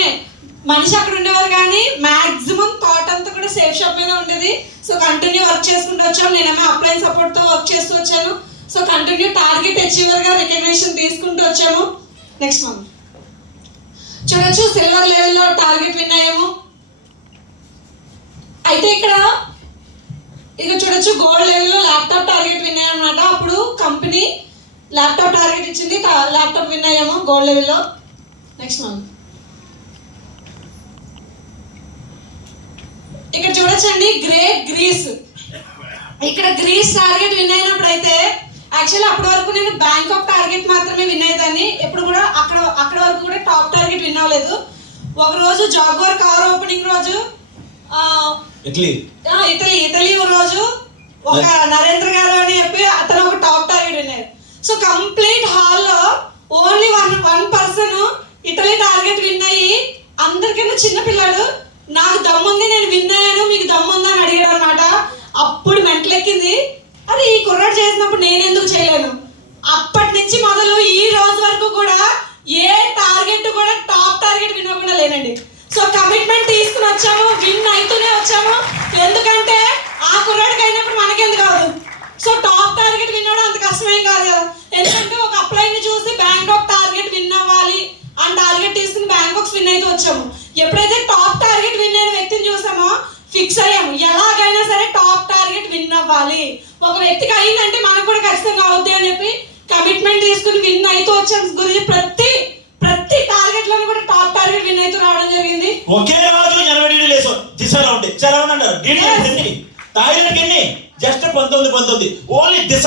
మాత్రమే మనిషి అక్కడ ఉండేవారు, కానీ మాక్సిమం థాట్ అంతా కూడా సేఫ్ షాప్ మీద ఉండేది. సో కంటిన్యూ వర్క్ చేసుకుంటూ వచ్చాము. నేనేమో అప్లైన్ సపోర్ట్తో వర్క్ చేస్తూ వచ్చాను. సో కంటిన్యూ టార్గెట్ అచీవర్గా రికగ్నిషన్ తీసుకుంటూ వచ్చాము. నెక్స్ట్ మంత్ చూడొచ్చు, సిల్వర్ లెవెల్లో టార్గెట్ విన్ అయ్యాము. అయితే ఇక్కడ ఇక చూడొచ్చు, గోల్డ్ లెవెల్లో ల్యాప్టాప్ టార్గెట్ విన్ అయ్యాం అనమాట. అప్పుడు కంపెనీ ల్యాప్టాప్ టార్గెట్ ఇచ్చింది, ల్యాప్టాప్ విన్ అయ్యాము గోల్డ్ లెవెల్లో. నెక్స్ట్ మంత్ ఇక్కడ చూడొచ్చండి, గ్రేట్ గ్రీస్. ఇక్కడ గ్రీస్ టార్గెట్ విన్ అయినప్పుడు అయితే యాక్చువల్లీ అప్పటి వరకు నేను బ్యాంకాక్ టార్గెట్ మాత్రమే విన్ అయ్యేదాన్ని. ఎప్పుడు కూడా అక్కడ వరకు కూడా టాప్ టార్గెట్ విన్ అవ్వలేదు. ఒక రోజు జాగ్వార్ కార్ ఓపెనింగ్ రోజు ఇటలీ రోజు ఒక నరేంద్ర గారు అని చెప్పి అతను ఒక టాప్ టార్గెట్ విన్నారు. సో కంప్లీట్ హాల్లో only one person Italy target win అయ్యి, అందరికన్నా చిన్న పిల్లాడు, నాకు దమ్ముంది నేను విన్ అయ్యాను, మీకు దమ్ముందా అని అడిగాడు అనమాట. అప్పుడు మెంటలెక్కింది, అది ఈ కుర్రాడు చేసినప్పుడు నేను ఎందుకు చేయలేను. అప్పటి నుంచి మొదలు ఈ రోజు వరకు కూడా ఏ టార్గెట్ కూడా టాప్ టార్గెట్ వినకుండా లేనండి. సో కమిట్మెంట్ తీసుకుని వచ్చాము, విన్ అవుతూనే వచ్చాము. ఎందుకంటే ఆ కుర్రాడికి అయినప్పుడు మనకెందుకు కాదు. సో టాప్ టార్గెట్ విన్ అవ్వడం అంత కష్టమేం కాదు కదా. ఎందుకంటే ఒక అప్లైని చూసి బ్యాంకాక్ టార్గెట్ విన్ అవ్వాలి అని టార్గెట్ తీసుకుని బ్యాంకాక్స్ విన్ అయితే వచ్చాము. ఎప్పుడైతే టాప్ టార్గెట్ విన్ అయిన వ్యక్తిని చూసామో ఫిక్స్ అయ్యాము, ఎలాగైనా సరే టాప్ టార్గెట్ విన్ అవ్వాలి. ఒక వ్యక్తికి అయిందంటే మనకు కూడా ఖచ్చితంగా అవుద్ది అని చెప్పి కమిట్మెంట్ తీసుకుని విన్ అయితే వచ్చాము. గురించి ప్రతి టార్గెట్ లోనే కూడా టాప్ టార్గెట్ విన్ అయితే రావడం జరిగింది. ఒకే రోజు 80 డేస్ దిశలో ఉంటాయి. చాలా మంది అంటారు థాయిలాండ్కి ఎన్ని జస్ట్ 19 ఓన్లీ దిశ